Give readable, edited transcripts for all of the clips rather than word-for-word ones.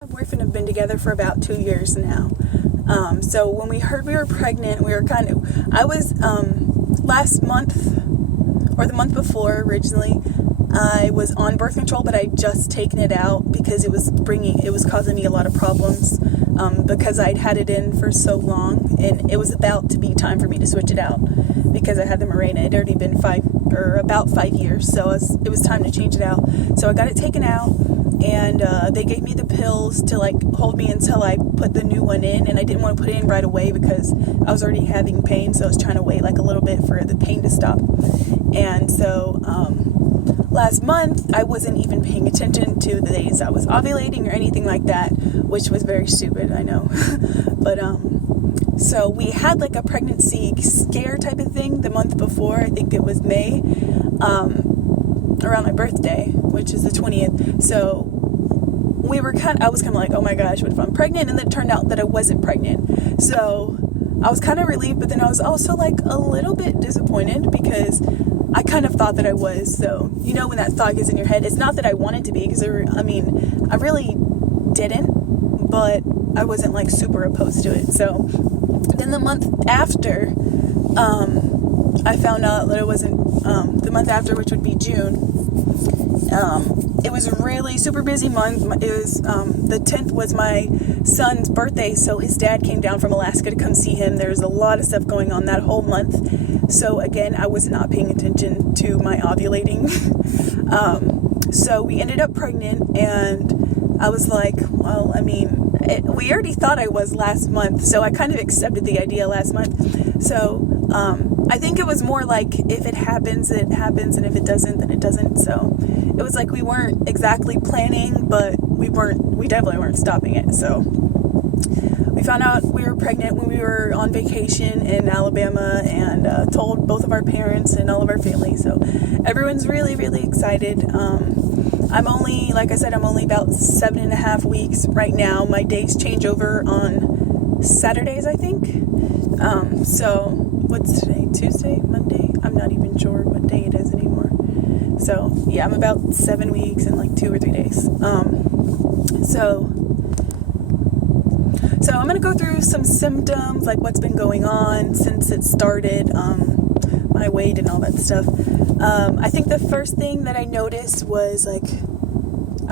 My boyfriend have been together for about 2 years now. So when we heard we were pregnant, I was, last month, or the month before originally, I was on birth control, but I'd just taken it out because it was causing me a lot of problems, because I'd had it in for so long, and it was about to be time for me to switch it out, because I had the Mirena. It had already been about 5 years, so it was time to change it out. So I got it taken out, and they gave me the pills to hold me until I put the new one in, and I didn't want to put it in right away because I was already having pain, so I was trying to wait a little bit for the pain to stop. And so last month I wasn't even paying attention to the days I was ovulating or anything like that, which was very stupid, I know. But so we had a pregnancy scare type of thing the month before. I think it was May, around my birthday, which is the 20th. So I was kind of like, oh my gosh, what if I'm pregnant? And then it turned out that I wasn't pregnant. So I was kind of relieved, but then I was also a little bit disappointed because I kind of thought that I was. So, when that thought gets in your head, it's not that I wanted to be, because I really didn't, but I wasn't super opposed to it. So then the month after, I found out that it wasn't, the month after, which would be June. It was a really super busy month. It was, the 10th was my son's birthday, so his dad came down from Alaska to come see him. There was a lot of stuff going on that whole month. So again, I was not paying attention to my ovulating. So we ended up pregnant, and I was like, well, we already thought I was last month, so I kind of accepted the idea last month. So, I think it was more if it happens, it happens, and if it doesn't, then it doesn't. So it was we weren't exactly planning, but we definitely weren't stopping it. So we found out we were pregnant when we were on vacation in Alabama, and told both of our parents and all of our family. So everyone's really, really excited. I'm only about 7.5 weeks right now. My days change over on Saturdays, I think. So what's today? Tuesday? Monday? I'm not even sure what day it is anymore. So yeah, I'm about 7 weeks and 2 or 3 days. So I'm going to go through some symptoms, what's been going on since it started, my weight and all that stuff. I think the first thing that I noticed was I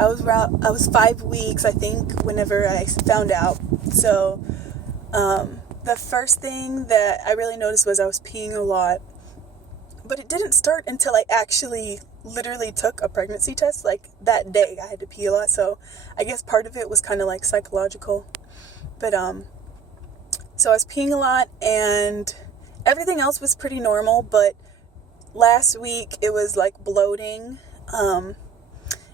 was 5 weeks, I think, whenever I found out. So the first thing that I really noticed was I was peeing a lot, but it didn't start until I actually literally took a pregnancy test. That day I had to pee a lot, so I guess part of it was kind of psychological. But so I was peeing a lot, and everything else was pretty normal, but last week it was bloating, and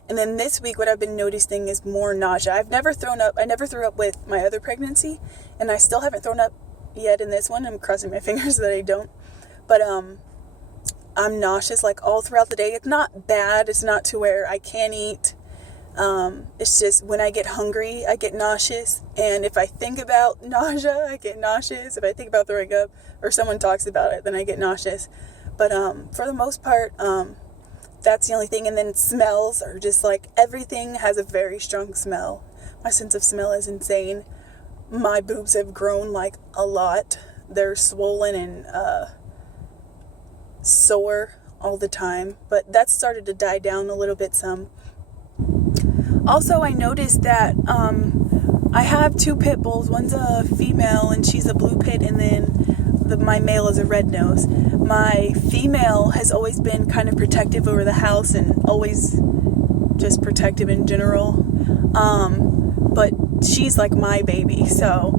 then this week what I've been noticing is more nausea. I never threw up with my other pregnancy, and I still haven't thrown up yet in this one. I'm crossing my fingers that I don't, but I'm nauseous all throughout the day. It's not bad, it's not to where I can't eat. It's just when I get hungry, I get nauseous, and if I think about nausea, I get nauseous. If I think about throwing up, or someone talks about it, then I get nauseous. But for the most part, that's the only thing. And then smells are just everything has a very strong smell. My sense of smell is insane. My boobs have grown a lot. They're swollen and sore all the time, but that started to die down a little bit some. Also, I noticed that I have 2 pit bulls. One's a female, and she's a blue pit, and then my male is a red nose. My female has always been kind of protective over the house, and always just protective in general. But she's my baby, so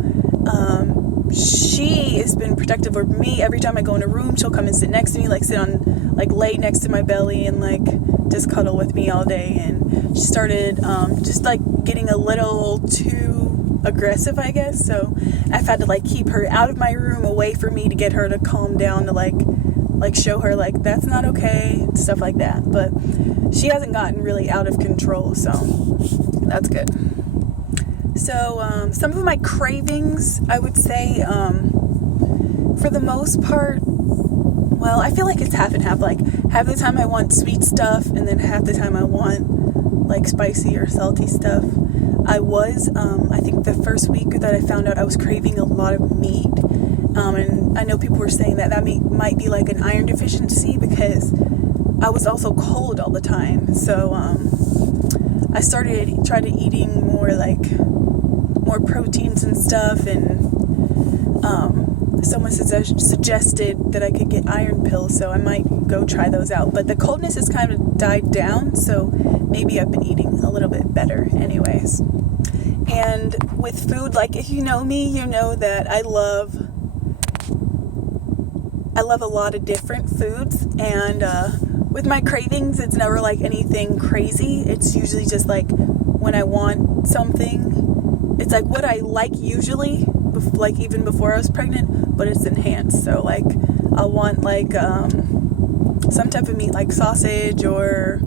she has been protective over me. Every time I go in a room, she'll come and sit next to me, sit on, lay next to my belly, and just cuddle with me all day. And she started just getting a little too aggressive, I guess. So I've had to keep her out of my room, away from me, to get her to calm down, to show her that's not okay, stuff like that. But she hasn't gotten really out of control, so that's good. So some of my cravings, I would say, for the most part, well, I feel it's half and half. Half the time I want sweet stuff, and then half the time I want spicy or salty stuff. I was, I think the first week that I found out I was craving a lot of meat. And I know people were saying that might be like an iron deficiency because I was also cold all the time. So I tried eating more proteins and stuff, and someone suggested that I could get iron pills, so I might go try those out. But the coldness has kind of died down, so maybe I've been eating a little bit better anyways. And with food, like if you know me, you know that I love a lot of different foods, and with my cravings, it's never like anything crazy. It's usually just like when I want something, it's like what I like usually, like even before I was pregnant, but it's enhanced. So like I'll want like some type of meat, like sausage or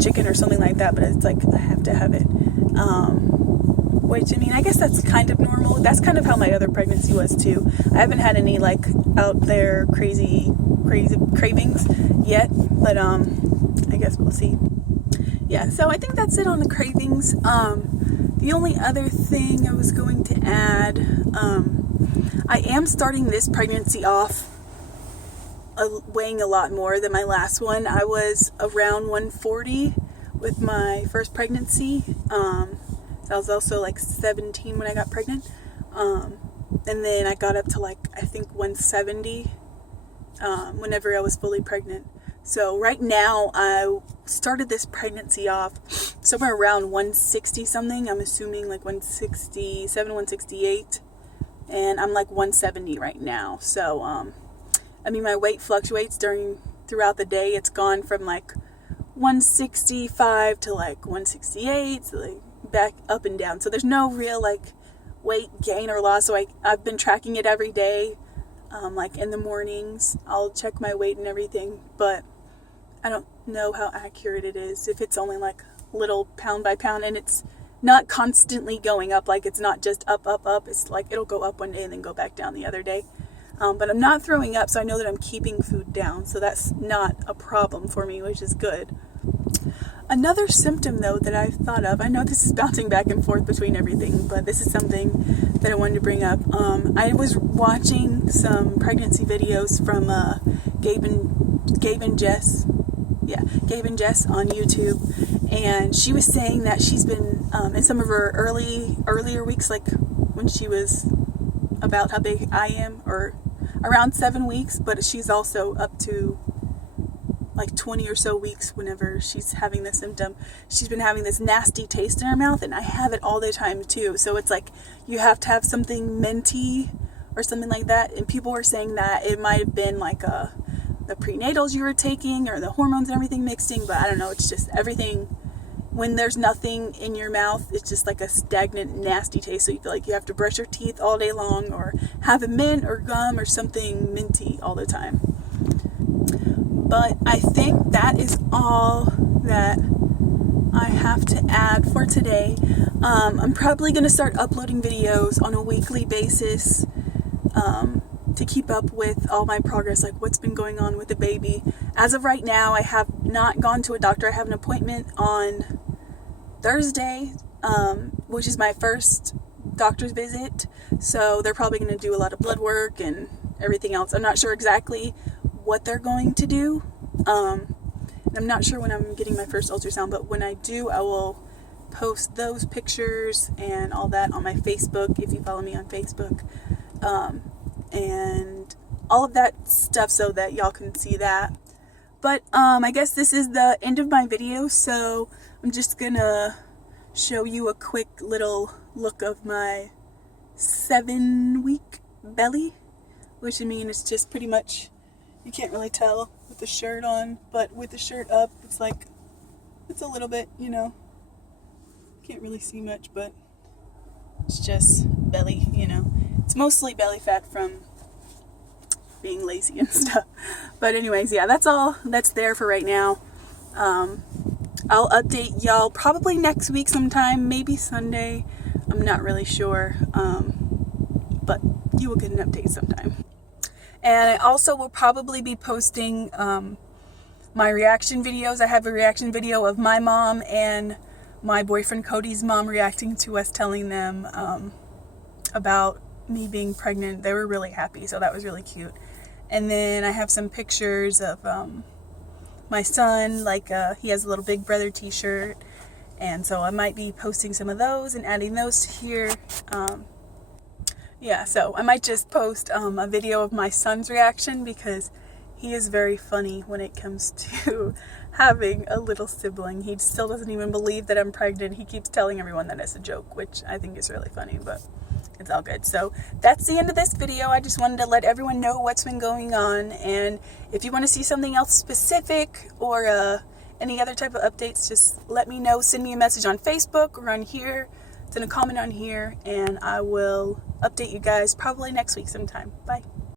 chicken or something like that, but it's like I have to have it. Which, I mean, I guess that's kind of normal. That's kind of how my other pregnancy was too. I haven't had any like out there crazy cravings yet, but I guess we'll see. Yeah, so I think that's it on the cravings. The only other thing I was going to add, I am starting this pregnancy off weighing a lot more than my last one. I was around 140 with my first pregnancy. I was also like 17 when I got pregnant. And then I got up to like, I think 170 whenever I was fully pregnant. So right now I started this pregnancy off somewhere around 160 something. I'm assuming like 167, 168. And I'm like 170 right now. So, I mean, my weight fluctuates throughout the day. It's gone from like 165 to like 168, so like back up and down. So there's no real like weight gain or loss. So I've been tracking it every day. Like in the mornings, I'll check my weight and everything, but I don't know how accurate it is. If it's only like little pound by pound, and it's not constantly going up, like it's not just up. It's like it'll go up one day and then go back down the other day. But I'm not throwing up, so I know that I'm keeping food down. So that's not a problem for me, which is good. Another symptom, though, that I've thought of, I know this is bouncing back and forth between everything, but this is something that I wanted to bring up. I was watching some pregnancy videos from Gabe and Jess. Yeah, Gabe and Jess on YouTube. And she was saying that she's been, in some of her earlier weeks, like when she was about how big I am, or around 7 weeks, but she's also up to like 20 or so weeks whenever she's having this symptom. She's been having this nasty taste in her mouth, and I have it all the time too. So it's like you have to have something minty or something like that. And people were saying that it might have been like the prenatals you were taking or the hormones and everything mixing, but I don't know. It's just everything. When there's nothing in your mouth, it's just like a stagnant, nasty taste. So you feel like you have to brush your teeth all day long or have a mint or gum or something minty all the time. But I think that is all that I have to add for today. I'm probably going to start uploading videos on a weekly basis to keep up with all my progress, like what's been going on with the baby. As of right now, I have not gone to a doctor. I have an appointment on Thursday, which is my first doctor's visit. So they're probably going to do a lot of blood work and everything else. I'm not sure exactly what they're going to do. I'm not sure when I'm getting my first ultrasound, but when I do, I will post those pictures and all that on my Facebook, if you follow me on Facebook, and all of that stuff so that y'all can see that. But I guess this is the end of my video, so I'm just gonna show you a quick little look of my 7-week belly, which I mean, it's just pretty much, you can't really tell with the shirt on, but with the shirt up, it's like, it's a little bit, you know, can't really see much, but it's just belly, you know. It's mostly belly fat from being lazy and stuff. But anyways, yeah, that's all that's there for right now. I'll update y'all probably next week sometime, maybe Sunday. I'm not really sure, but you will get an update sometime. And I also will probably be posting my reaction videos. I have a reaction video of my mom and my boyfriend Cody's mom reacting to us telling them about me being pregnant. They were really happy, so that was really cute. And then I have some pictures of my son, like he has a little Big Brother t-shirt, and so I might be posting some of those and adding those here. Yeah, so I might just post a video of my son's reaction, because he is very funny when it comes to having a little sibling. He still doesn't even believe that I'm pregnant. He keeps telling everyone that it's a joke, which I think is really funny, but it's all good. So that's the end of this video. I just wanted to let everyone know what's been going on, and if you want to see something else specific or any other type of updates, just let me know. Send me a message on Facebook or on here. Send a comment on here, and I will update you guys probably next week sometime. Bye.